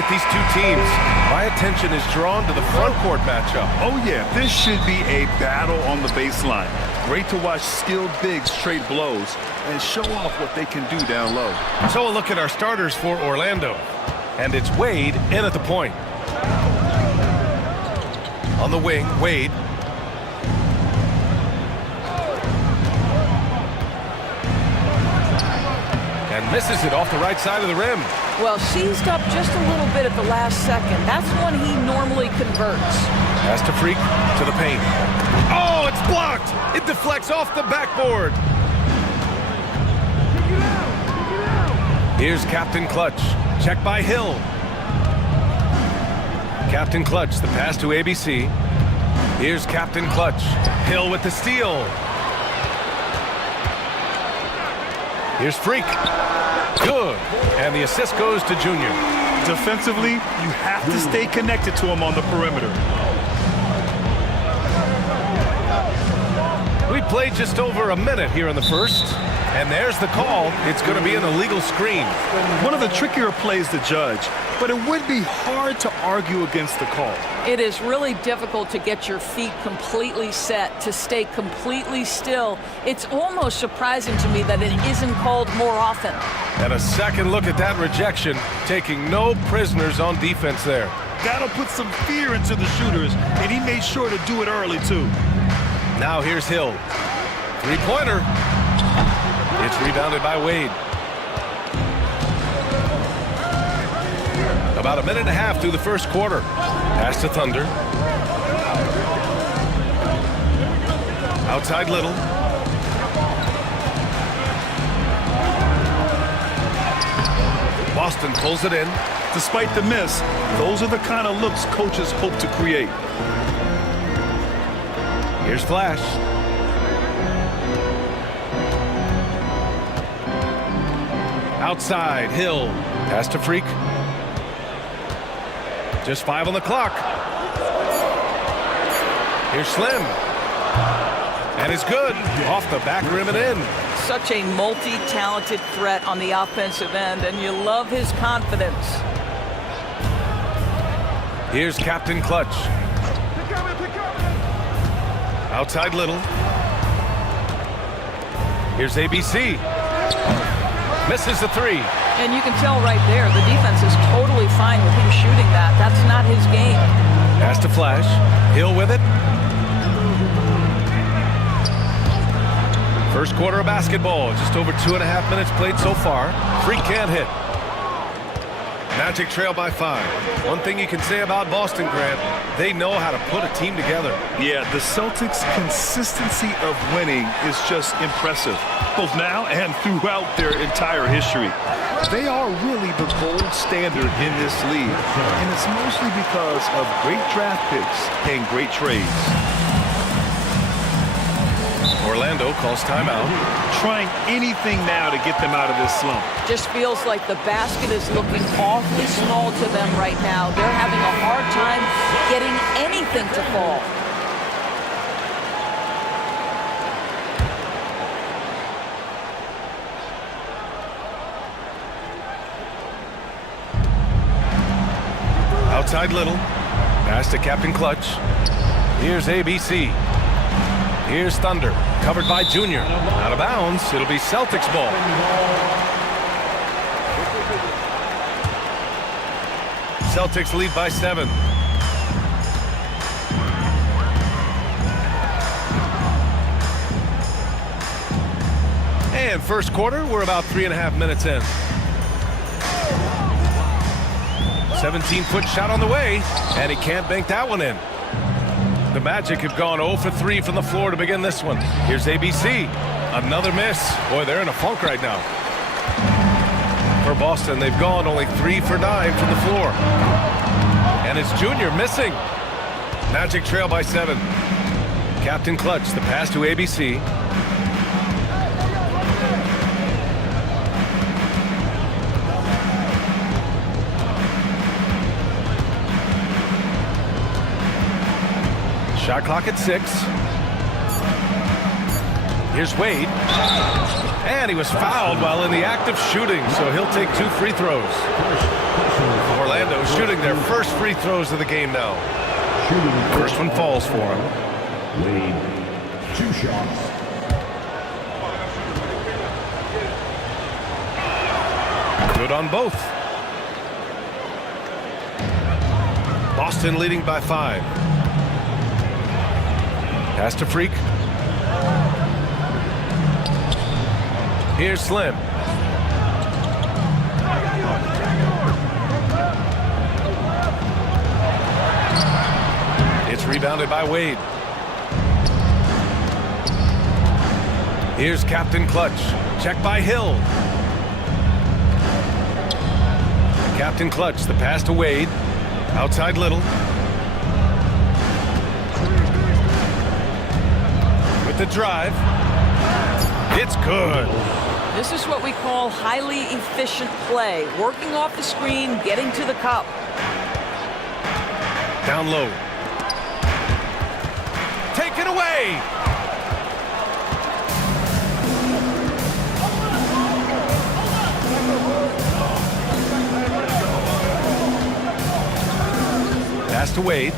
at these two teams, my attention is drawn to the front court matchup. Oh yeah, this should be a battle on the baseline. Great to watch skilled bigs trade blows and show off what they can do down low. So a look at our starters for Orlando. And it's Wade in at the point. On the wing, Wade. And misses it off the right side of the rim. Well, seized up just a little bit at the last second. That's when he normally converts. Has to freak to the paint. Oh, it's blocked! It deflects off the backboard. Here's Captain Clutch. Check by Hill. Captain Clutch, the pass to ABC. Here's Captain Clutch. Hill with the steal. Here's Freak. Good. And the assist goes to Junior. Defensively, you have to stay connected to him on the perimeter. We played just over a minute here in the first. And there's the call. It's going to be an illegal screen. One of the trickier plays to judge, but it would be hard to argue against the call. It is really difficult to get your feet completely set, to stay completely still. It's almost surprising to me that it isn't called more often. And a second look at that rejection, taking no prisoners on defense there. That'll put some fear into the shooters, and he made sure to do it early, too. Now here's Hill. Three-pointer. It's rebounded by Wade. About a minute and a half through the first quarter. Pass to Thunder. Outside Little. Boston pulls it in. Despite the miss, those are the kind of looks coaches hope to create. Here's Flash. Outside, Hill. Pass to Freak. Just 5 on the clock. Here's Slim. And it's good. Off the back rim and in. Such a multi-talented threat on the offensive end, and you love his confidence. Here's Captain Clutch. Outside Little. Here's ABC. Misses the three. And you can tell right there, the defense is totally fine with him shooting that. That's not his game. Pass to Flash. Hill with it. First quarter of basketball. Just over 2.5 minutes played so far. Freak can't hit. Magic trail by 5. One thing you can say about Boston, Grant, they know how to put a team together. Yeah, the Celtics' consistency of winning is just impressive, both now and throughout their entire history. They are really the gold standard in this league, and it's mostly because of great draft picks and great trades. Orlando calls timeout. Trying anything now to get them out of this slump. Just feels like the basket is looking awfully small to them right now. They're having a hard time getting anything to fall. Outside Little. Pass to Captain Clutch. Here's ABC. Here's Thunder. Covered by Junior. Out of bounds. It'll be Celtics ball. Celtics lead by 7. And first quarter, we're about 3.5 minutes in. 17-foot shot on the way, and he can't bank that one in. The Magic have gone 0 for 3 from the floor to begin this one. Here's ABC. Another miss. Boy, they're in a funk right now. For Boston, they've gone only 3 for 9 from the floor. And it's Junior missing. Magic trail by 7. Captain Clutch, the pass to ABC. Shot clock at 6. Here's Wade. And he was fouled while in the act of shooting, so he'll take 2 free throws. Orlando shooting their first free throws of the game now. First one falls for him. Wade, 2 shots. Good on both. Boston leading by 5. Pass to Freak. Here's Slim. It's rebounded by Wade. Here's Captain Clutch. Check by Hill. Captain Clutch, the pass to Wade. Outside Little. With the drive. It's good. This is what we call highly efficient play. Working off the screen, getting to the cup. Down low. Taken away. Pass to Wade.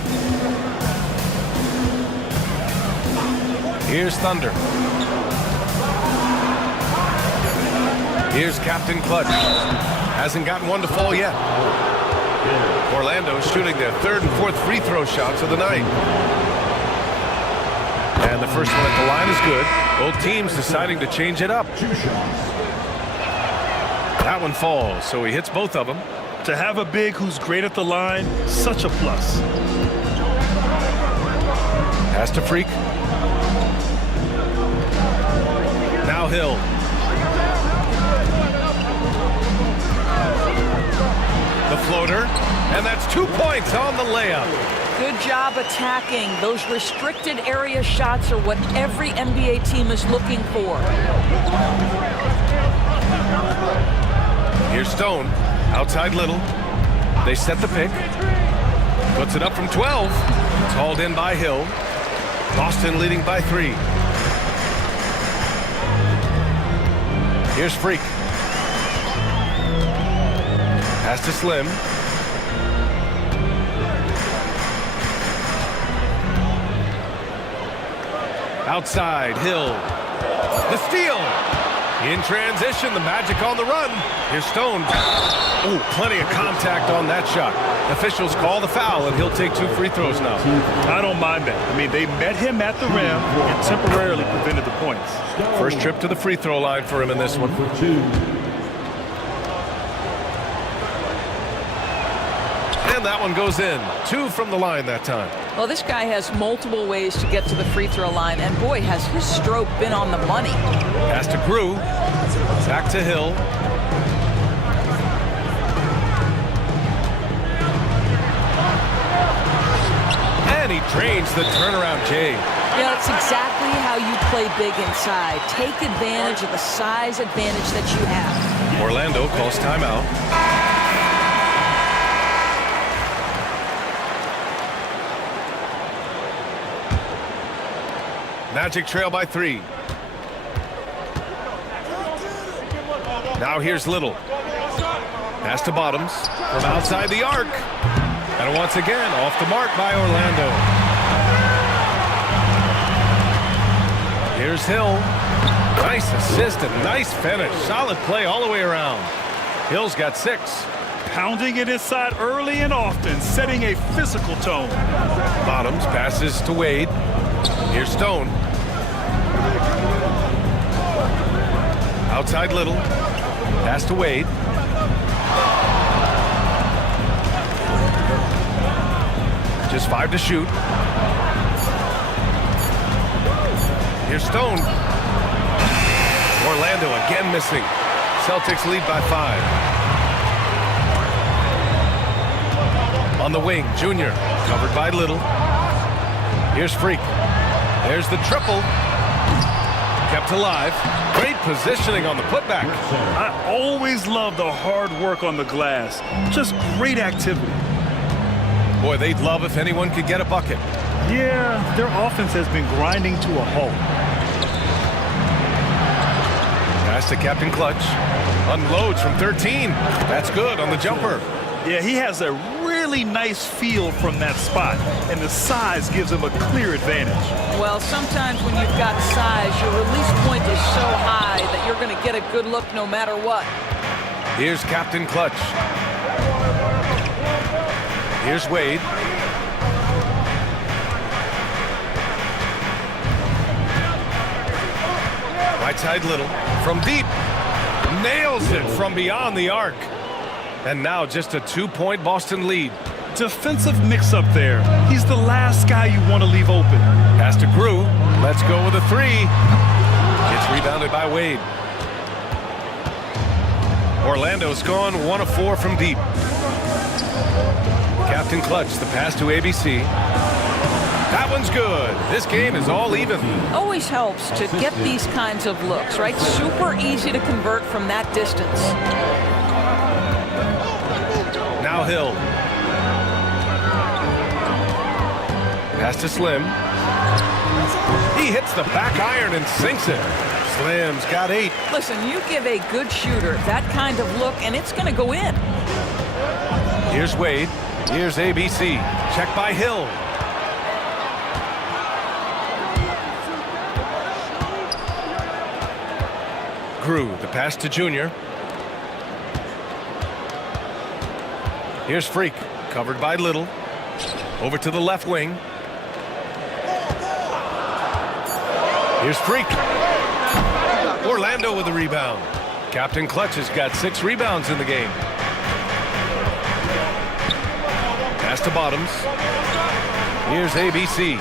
Here's Thunder. Here's Captain Clutch. Hasn't gotten one to fall yet. Orlando shooting their 3rd and 4th free throw shots of the night. And the first one at the line is good. Both teams deciding to change it up. 2 shots. That one falls, so he hits both of them. To have a big who's great at the line, such a plus. Pass to Freak. Now Hill. The floater, and that's 2 points on the layup. Good job attacking. Those restricted area shots are what every NBA team is looking for. Here's Stone. Outside Little. They set the pick. Puts it up from 12. It's hauled in by Hill. Boston leading by 3. Here's Freak. Pass to Slim. Outside, Hill. The steal. In transition, the Magic on the run. Here's Stone. Oh, plenty of contact on that shot. Officials call the foul, and he'll take 2 free throws now. I don't mind that. I mean, they met him at the rim and temporarily prevented the points. First trip to the free throw line for him in this one. For 2. And that one goes in. 2 from the line that time. Well, this guy has multiple ways to get to the free throw line, and boy, has his stroke been on the money. Pass to Grew. Back to Hill. And he drains the turnaround, Jay. Yeah, that's exactly how you play big inside. Take advantage of the size advantage that you have. Orlando calls timeout. Magic trail by 3. Now here's Little. Pass to Bottoms from outside the arc. And once again, off the mark by Orlando. Here's Hill. Nice assist and nice finish. Solid play all the way around. Hill's got 6. Pounding it inside early and often, setting a physical tone. Bottoms passes to Wade. Here's Stone. Outside Little. Pass to Wade. Just 5 to shoot. Here's Stone. Orlando again missing. Celtics lead by 5. On the wing, Junior. Covered by Little. Here's Freak. There's the triple. Kept alive. Great positioning on the putback. I always love the hard work on the glass. Just great activity. Boy, they'd love if anyone could get a bucket. Yeah, their offense has been grinding to a halt. Pass to Captain Clutch. Unloads from 13. That's good on the jumper. Yeah, he has a really nice feel from that spot, and the size gives him a clear advantage. Well, sometimes when you've got size, your release point is so high that you're going to get a good look no matter what. Here's Captain Clutch. Here's Wade. Right side Little. From deep. Nails it from beyond the arc. And now just a 2-point Boston lead. Defensive mix-up there. He's the last guy you want to leave open. Pass to Grew. Let's go with a 3. It's rebounded by Wade. Orlando's gone 1 of 4 from deep. Captain Clutch, the pass to ABC. That one's good. This game is all even. Always helps to get these kinds of looks, right? Super easy to convert from that distance. Now Hill. Pass to Slim. He hits the back iron and sinks it. Slim's got 8. Listen, you give a good shooter that kind of look, and it's going to go in. Here's Wade. Here's ABC. Check by Hill. Grew, the pass to Junior. Here's Freak, covered by Little. Over to the left wing. Here's Freak. Orlando with the rebound. Captain Clutch has got 6 rebounds in the game. Pass to Bottoms. Here's ABC.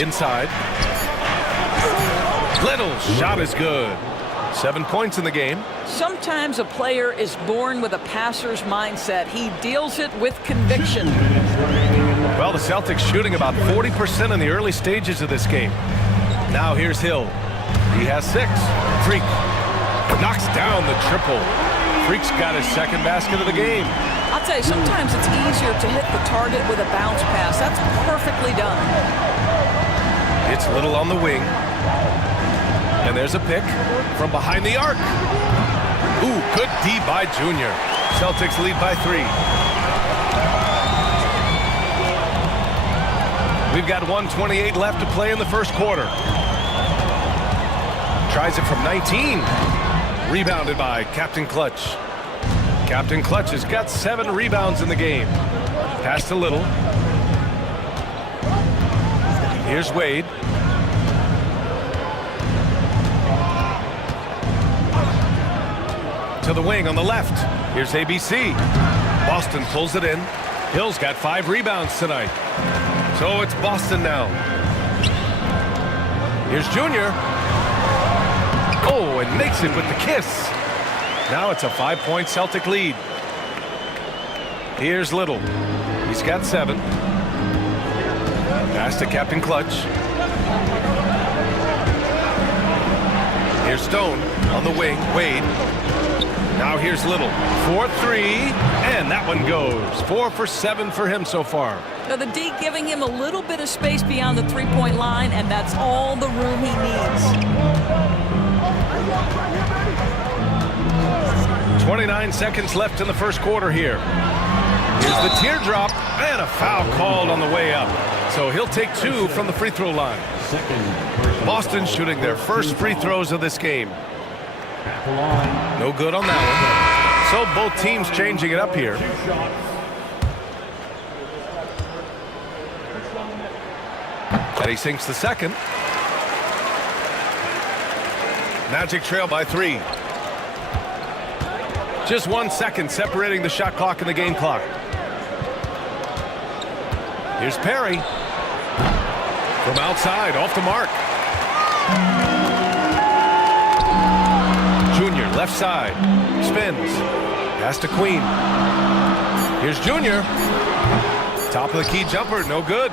Inside. Little's shot is good. 7 points in the game. Sometimes a player is born with a passer's mindset. He deals it with conviction. Well, the Celtics shooting about 40% in the early stages of this game. Now here's Hill. He has 6. Freak knocks down the triple. Freak's got his second basket of the game. I'll tell you, sometimes it's easier to hit the target with a bounce pass. That's perfectly done. It's Little on the wing. And there's a pick from behind the arc. Ooh, good D by Junior. Celtics lead by 3. We've got 1:28 left to play in the first quarter. Tries it from 19. Rebounded by Captain Clutch. Captain Clutch has got 7 rebounds in the game. Pass to Little. Here's Wade. To the wing on the left. Here's ABC. Boston pulls it in. Hill's got 5 rebounds tonight. So it's Boston now. Here's Junior. Oh, and makes it with the kiss. Now it's a 5-point Celtic lead. Here's Little. He's got 7. Pass to Captain Clutch. Here's Stone on the wing. Wade. Now here's Little. 4-3, and that one goes. 4 for 7 for him so far. Now the D giving him a little bit of space beyond the 3-point line, and that's all the room he needs. 29 seconds left in the first quarter here. Here's the teardrop, and a foul called on the way up. So he'll take 2 from the free throw line. Boston shooting their first free throws of this game. No good on that one. So both teams changing it up here. And he sinks the second. Magic trail by 3. Just 1 second separating the shot clock and the game clock. Here's Perry. From outside, off the mark. Junior, left side. Spins. Pass to Queen. Here's Junior. Top of the key jumper, no good.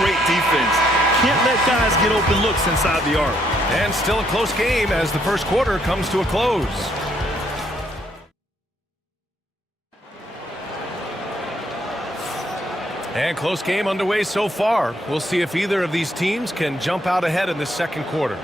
Great defense. Can't let guys get open looks inside the arc. And still a close game as the first quarter comes to a close. And close game underway so far. We'll see if either of these teams can jump out ahead in the second quarter.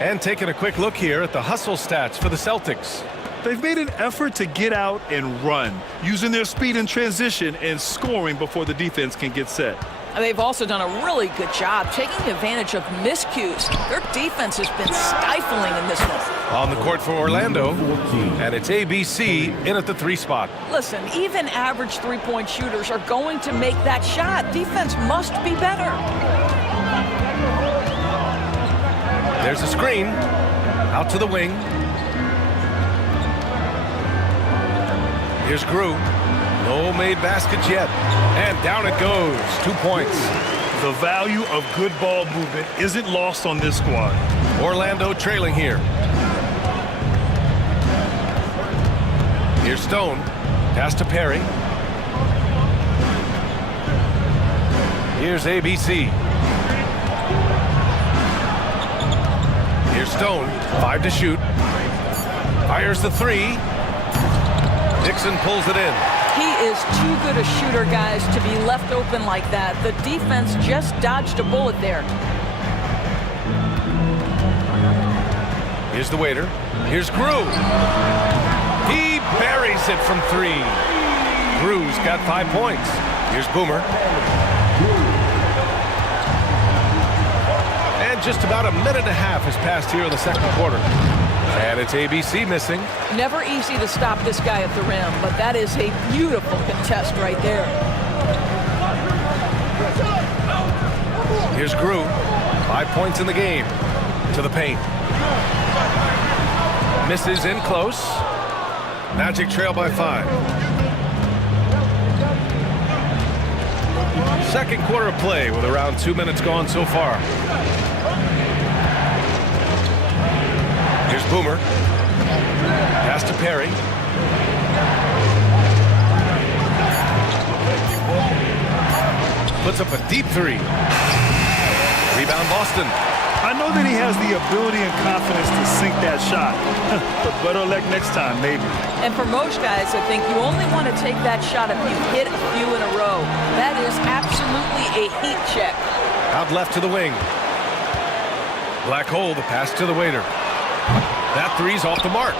And taking a quick look here at the hustle stats for the Celtics. They've made an effort to get out and run, using their speed in transition and scoring before the defense can get set. They've also done a really good job taking advantage of miscues. Their defense has been stifling in this one. On the court for Orlando, and it's ABC in at the 3 spot. Listen, even average three-point shooters are going to make that shot. Defense must be better. There's a screen. Out to the wing. Here's Grew. No made baskets yet. And down it goes. 2 points. The value of good ball movement isn't lost on this squad. Orlando trailing here. Here's Stone. Pass to Perry. Here's ABC. Here's Stone. 5 to shoot. Fires the 3. Dixon pulls it in. He is too good a shooter, guys, to be left open like that. The defense just dodged a bullet there. Here's the waiter. Here's Grew. He buries it from 3. Grew's got 5 points. Here's Boomer. And just about a minute and a half has passed here in the second quarter. And it's ABC missing. Never easy to stop this guy at the rim, but that is a beautiful contest right there. Here's Grew. 5 points in the game. To the paint. Misses in close. Magic trail by 5. Second quarter of play with around 2 minutes gone so far. Here's Boomer. Pass to Perry. Puts up a deep 3. Rebound Boston. I know that he has the ability and confidence to sink that shot. But better luck next time, maybe. And for most guys, I think you only want to take that shot if you hit a few in a row. That is absolutely a heat check. Out left to the wing. Black hole, the pass to the waiter. That 3's off the mark.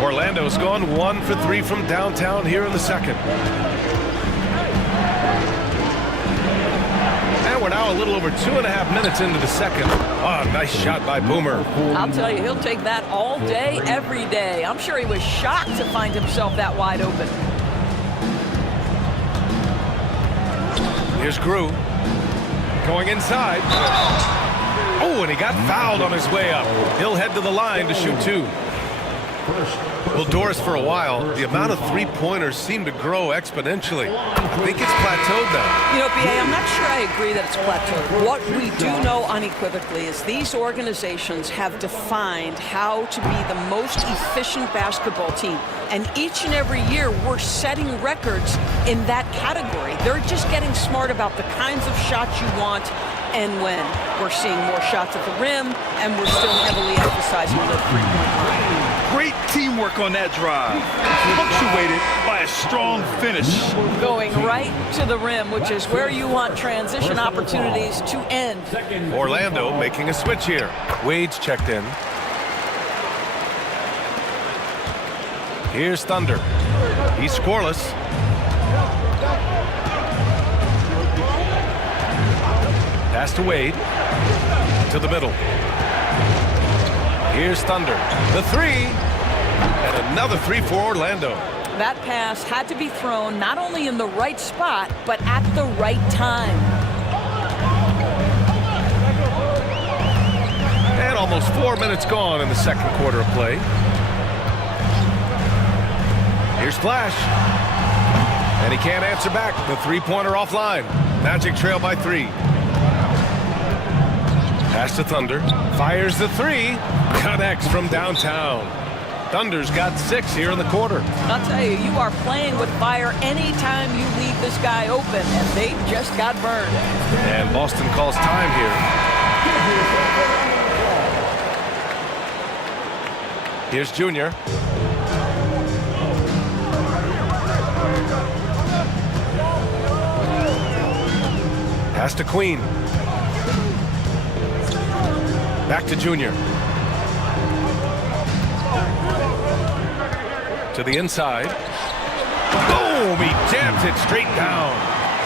Orlando's gone 1 for 3 from downtown here in the second. And we're now a little over 2.5 minutes into the second. Oh, nice shot by Boomer. I'll tell you, he'll take that all day, every day. I'm sure he was shocked to find himself that wide open. Here's Grew. Going inside. Oh, and he got fouled on his way up. He'll head to the line to shoot 2. Well, Doris, for a while, the amount of three-pointers seemed to grow exponentially. I think it's plateaued now. You know, B.A., I'm not sure I agree that it's plateaued. What we do know unequivocally is these organizations have defined how to be the most efficient basketball team. And each and every year, we're setting records in that category. They're just getting smart about the kinds of shots you want and when. We're seeing more shots at the rim, and we're still heavily emphasizing the three-point line. Great teamwork on that drive, punctuated by a strong finish. Going right to the rim, which is where you want transition opportunities to end. Orlando making a switch here. Wade's checked in. Here's Thunder. He's scoreless. Pass to Wade. To the middle. Here's Thunder. The 3. And another 3 for Orlando. That pass had to be thrown not only in the right spot, but at the right time. And almost 4 minutes gone in the second quarter of play. Here's Flash. And he can't answer back. The three-pointer offline. Magic trail by 3. Pass to Thunder. Fires the 3. Connects from downtown. Thunder's got 6 here in the quarter. I'll tell you, you are playing with fire anytime you leave this guy open, and they just got burned. And Boston calls time here. Here's Junior. Pass to Queen. Back to Junior. To the inside. Boom! He jams it straight down.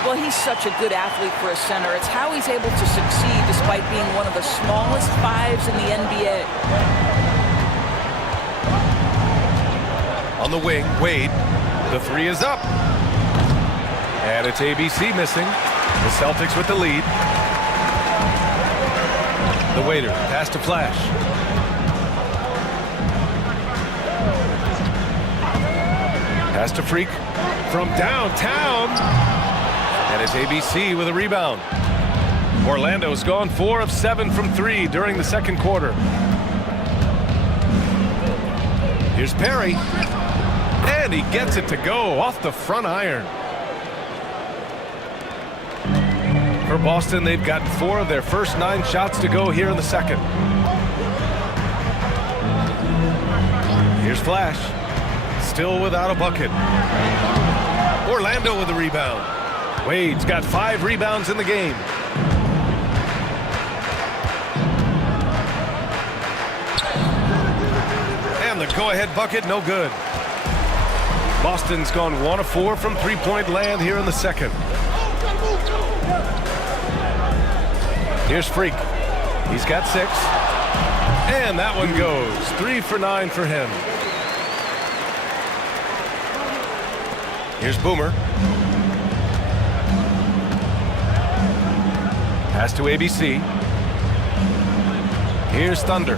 Well, he's such a good athlete for a center. It's how he's able to succeed despite being one of the smallest fives in the NBA. On the wing, Wade. The three is up. And it's ABC missing. The Celtics with the lead. The Waiter, pass to Flash. Pass to Freak from downtown. And it's ABC with a rebound. Orlando's gone 4 of 7 from 3 during the second quarter. Here's Perry. And he gets it to go off the front iron. For Boston, they've gotten 4 of their first 9 shots to go here in the second. Here's Flash. Still without a bucket. Orlando with the rebound. Wade's got 5 rebounds in the game. And the go-ahead bucket, no good. Boston's gone 1 of 4 from three-point land here in the second. Here's Freak. He's got 6. And that one goes. 3 for 9 for him. Here's Boomer. Pass to ABC. Here's Thunder.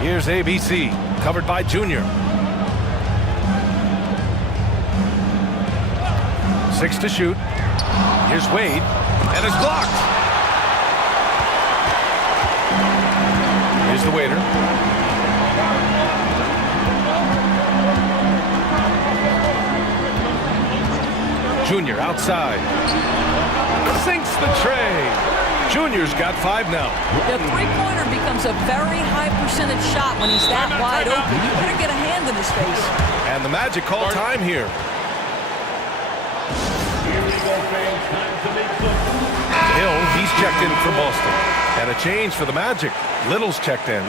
Here's ABC. Covered by Junior. 6 to shoot. Here's Wade. And it's blocked. Here's the Waiter. Junior outside. Sinks the tray. Junior's got 5 now. The three-pointer becomes a very high percentage shot when he's that wide open. You better get a hand in his face. And the Magic call time here. Hill, he's checked in for Boston. And a change for the Magic. Little's checked in.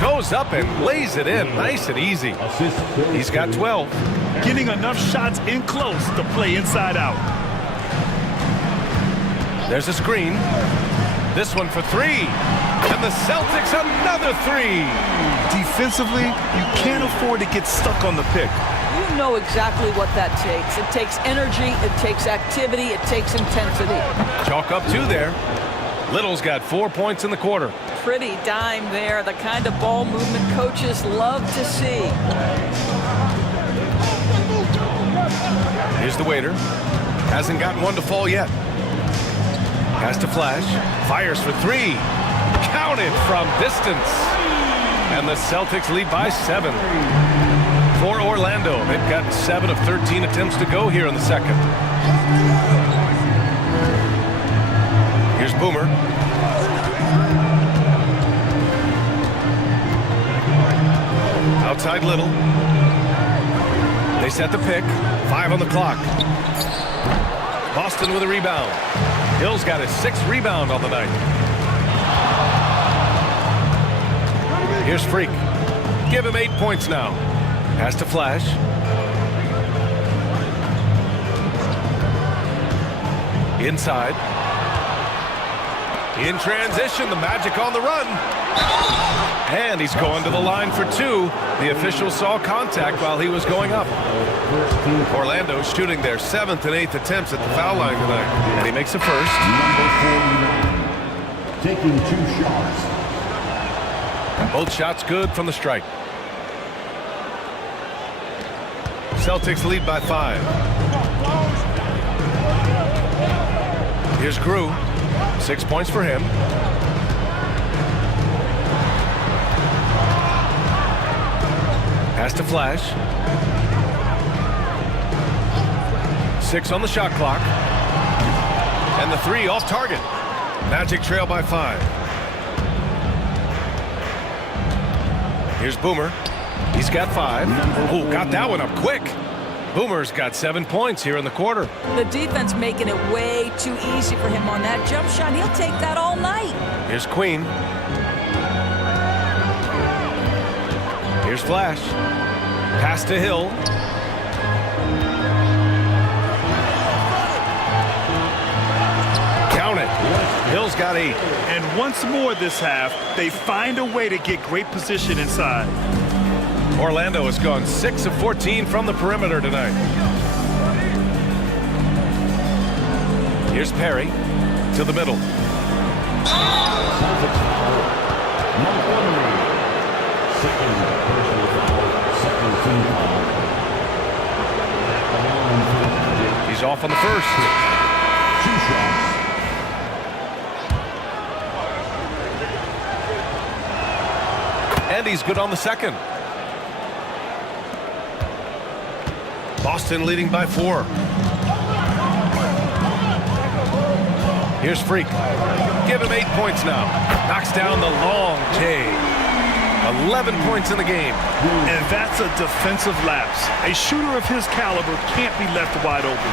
Goes up and lays it in nice and easy. He's got 12. Getting enough shots in close to play inside out. There's a screen. This one for 3. And the Celtics another 3. Defensively, you can't afford to get stuck on the pick. You know exactly what that takes. It takes energy, it takes activity, it takes intensity. Chalk up 2 there. Little's got 4 points in the quarter. Pretty dime there, the kind of ball movement coaches love to see. Here's the Waiter. Hasn't gotten one to fall yet. Pass to Flash. Fires for 3. Counted from distance. And the Celtics lead by 7. For Orlando, they've got 7 of 13 attempts to go here in the second. Here's Boomer. Outside Little. They set the pick. 5 on the clock. Boston with a rebound. Hill's got his 6th rebound on the night. Here's Freak. Give him 8 points now. Pass to Flash. Inside. In transition, the Magic on the run. And he's going to the line for 2. The official saw contact while he was going up. Orlando's shooting their 7th and 8th attempts at the foul line tonight. And he makes the first. Taking 2 shots. Both shots good from the strike. Celtics lead by 5. Here's Grew. 6 points for him. Pass to Flash. 6 on the shot clock. And the 3 off target. Magic trail by 5. Here's Boomer. He's got 5. Oh, got that one up quick. Boomer's got 7 points here in the quarter. The defense making it way too easy for him on that jump shot. He'll take that all night. Here's Queen. Here's Flash. Pass to Hill. Count it. Hill's got 8. And once more this half, they find a way to get great position inside. Orlando has gone 6 of 14 from the perimeter tonight. Here's Perry to the middle. He's off on the first. 2 shots. And he's good on the second. Boston leading by 4. Here's Freak. Give him 8 points now. Knocks down the long J. 11 points in the game. And that's a defensive lapse. A shooter of his caliber can't be left wide open.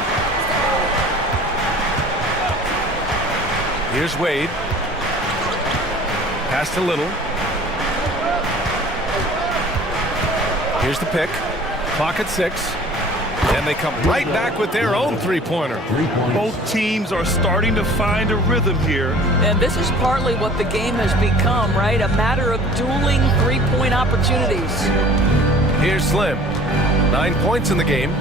Here's Wade. Pass to Little. Here's the pick. Clock at 6. And they come right back with their own three-pointer. Both teams are starting to find a rhythm here. And this is partly what the game has become, right? A matter of dueling three-point opportunities. Here's Slim. 9 points in the game.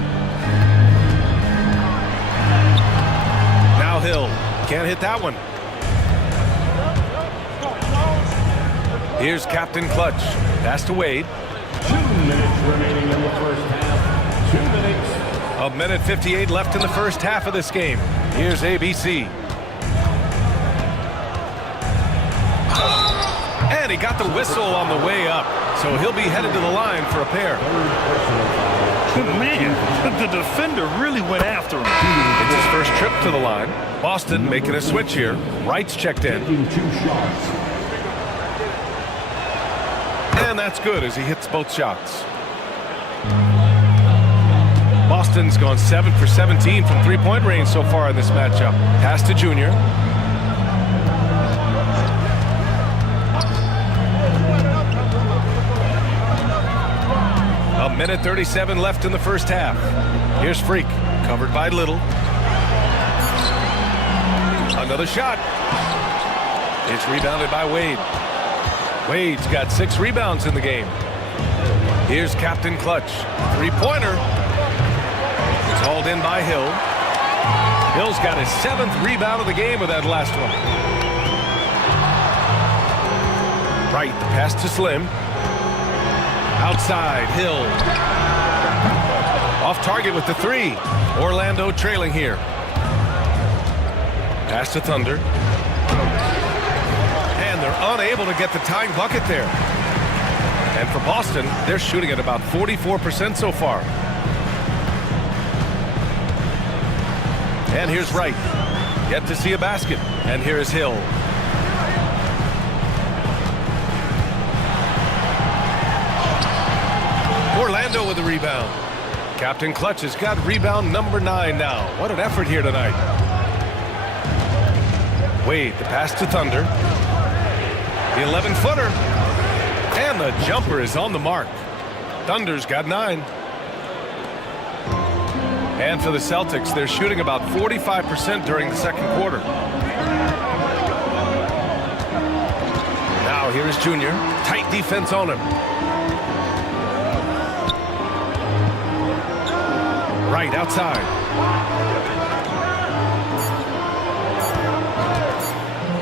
Now Hill. Can't hit that one. Here's Captain Clutch. Pass to Wade. 2 minutes remaining in the first half. 2 minutes. A minute 58 left in the first half of this game. Here's ABC. And he got the whistle on the way up. So he'll be headed to the line for a pair. Man, the defender really went after him. It's his first trip to the line. Boston making a switch here. Wright's checked in. 2 shots. And that's good as he hits both shots. Boston's gone 7 for 17 from three-point range so far in this matchup. Pass to Junior. A minute 37 left in the first half. Here's Freak, covered by Little. Another shot. It's rebounded by Wade. Wade's got 6 rebounds in the game. Here's Captain Clutch. Three-pointer. It's hauled in by Hill. Hill's got his 7th rebound of the game with that last one. Right, the pass to Slim. Outside, Hill. Off target with the 3. Orlando trailing here. Pass to Thunder. And they're unable to get the tying bucket there. And for Boston, they're shooting at about 44% so far. And here's Wright. Yet to see a basket. And here's Hill. Orlando with the rebound. Captain Clutch has got rebound number 9 now. What an effort here tonight. Wade, the pass to Thunder. The 11-footer. And the jumper is on the mark. Thunder's got 9. And for the Celtics, they're shooting about 45% during the second quarter. Now here's Junior. Tight defense on him. Right outside.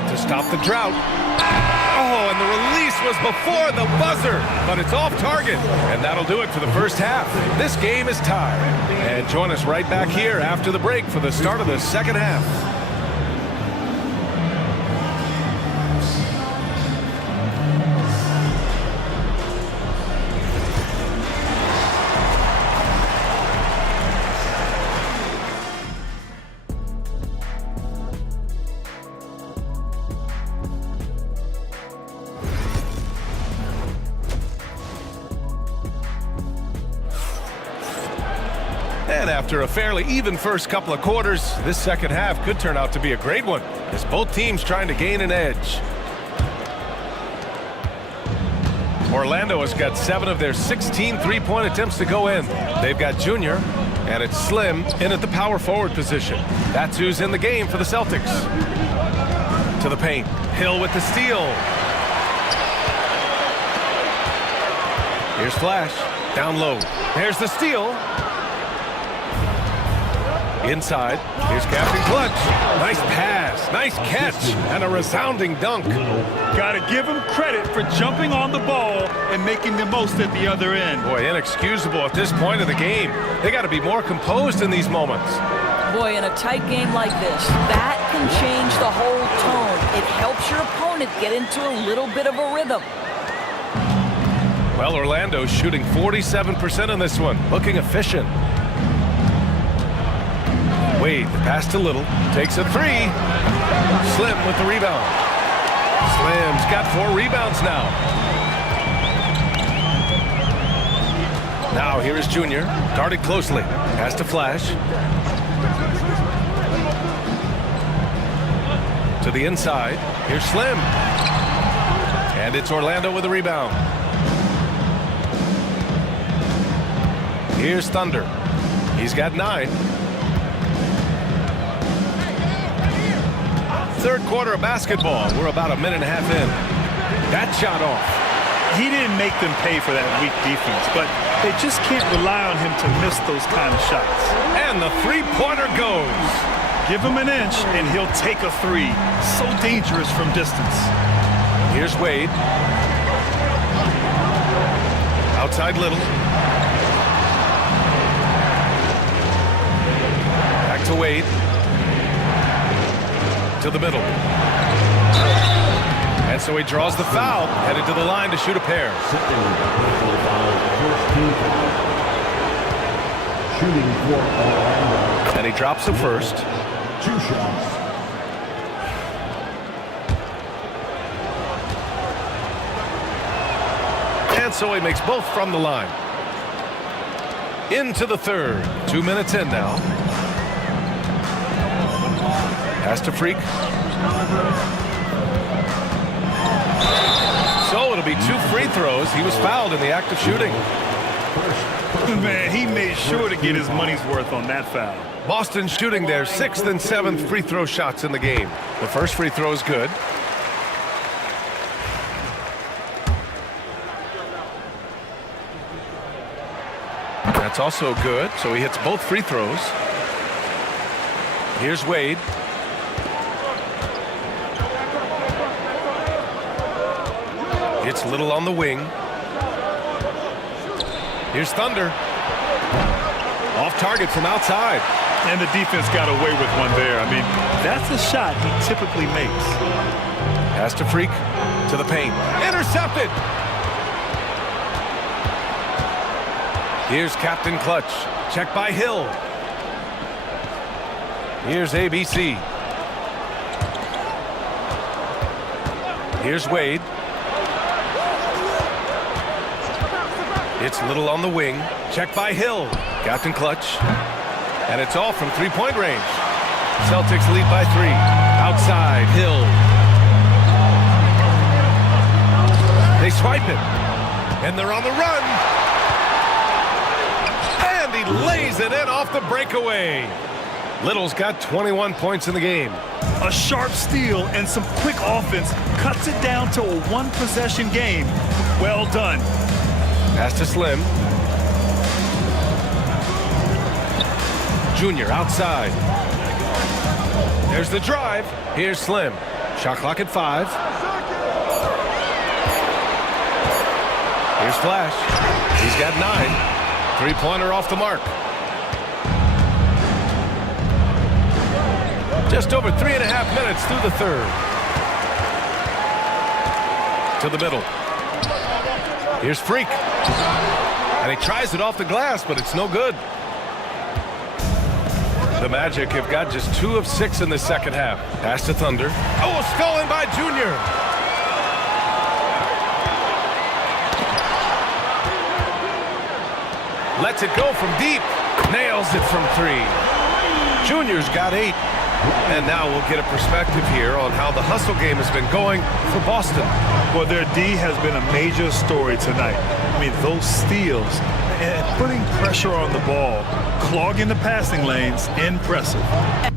To stop the drought. Oh, and the release was before the buzzer, but it's off target. And that'll do it for the first half. This game is tied. And join us right back here after the break for the start of the second half. after a fairly even first couple of quarters. This second half could turn out to be a great one, as both teams trying to gain an edge. Orlando has got 7 of their 16 three-point attempts to go in. They've got Junior, and it's Slim in at the power forward position. That's who's in the game for the Celtics. To the paint. Hill with the steal. Here's Flash. Down low. There's the steal. Inside. Here's Captain Clutch. Nice pass. Nice catch. And a resounding dunk. Got to give him credit for jumping on the ball and making the most at the other end. Boy, inexcusable at this point of the game. They got to be more composed in these moments. Boy, in a tight game like this, that can change the whole tone. It helps your opponent get into a little bit of a rhythm. Well, Orlando's shooting 47% in this one. Looking efficient. Wade, the pass to Little. Takes a 3. Slim with the rebound. Slim's got 4 rebounds now. Now here is Junior. Guarded closely. Pass to Flash. To the inside. Here's Slim. And it's Orlando with the rebound. Here's Thunder. He's got 9. Third quarter of basketball. We're about a minute and a half in. That shot off. He didn't make them pay for that weak defense, but they just can't rely on him to miss those kind of shots. And the three-pointer goes. Give him an inch, and he'll take a 3. So dangerous from distance. Here's Wade. Outside Little. Back to Wade. To the middle. And so he draws the foul, headed to the line to shoot a pair. Shooting for Orlando. And he drops the first. 2 shots. And so he makes both from the line. Into the third. 2 minutes in now. Pass to Freak. So it'll be 2 free throws. He was fouled in the act of shooting. Man, he made sure to get his money's worth on that foul. Boston shooting their 6th and 7th free throw shots in the game. The first free throw is good. That's also good, so he hits both free throws. Here's Wade. It's Little on the wing. Here's Thunder. Off target from outside. And the defense got away with one there. I mean, that's a shot he typically makes. Pass to Freak. To the paint. Intercepted! Here's Captain Clutch. Check by Hill. Here's ABC. Here's Wade. It's Little on the wing. Check by Hill. Captain Clutch. And it's all from three-point range. Celtics lead by 3. Outside, Hill. They swipe it. And they're on the run. And he lays it in off the breakaway. Little's got 21 points in the game. A sharp steal and some quick offense cuts it down to a 1-possession game. Well done. Pass to Slim. Junior outside. There's the drive. Here's Slim. Shot clock at 5. Here's Flash. He's got 9. Three-pointer off the mark. Just over 3.5 minutes through the third. To the middle. Here's Freak. And he tries it off the glass, but it's no good. The Magic have got just 2 of 6 in the second half. Pass to Thunder. Oh, stolen by Junior. Lets it go from deep. Nails it from 3. Junior's got 8. And now we'll get a perspective here on how the hustle game has been going for Boston. Well, their D has been a major story tonight. I mean, those steals and putting pressure on the ball, clogging the passing lanes, impressive.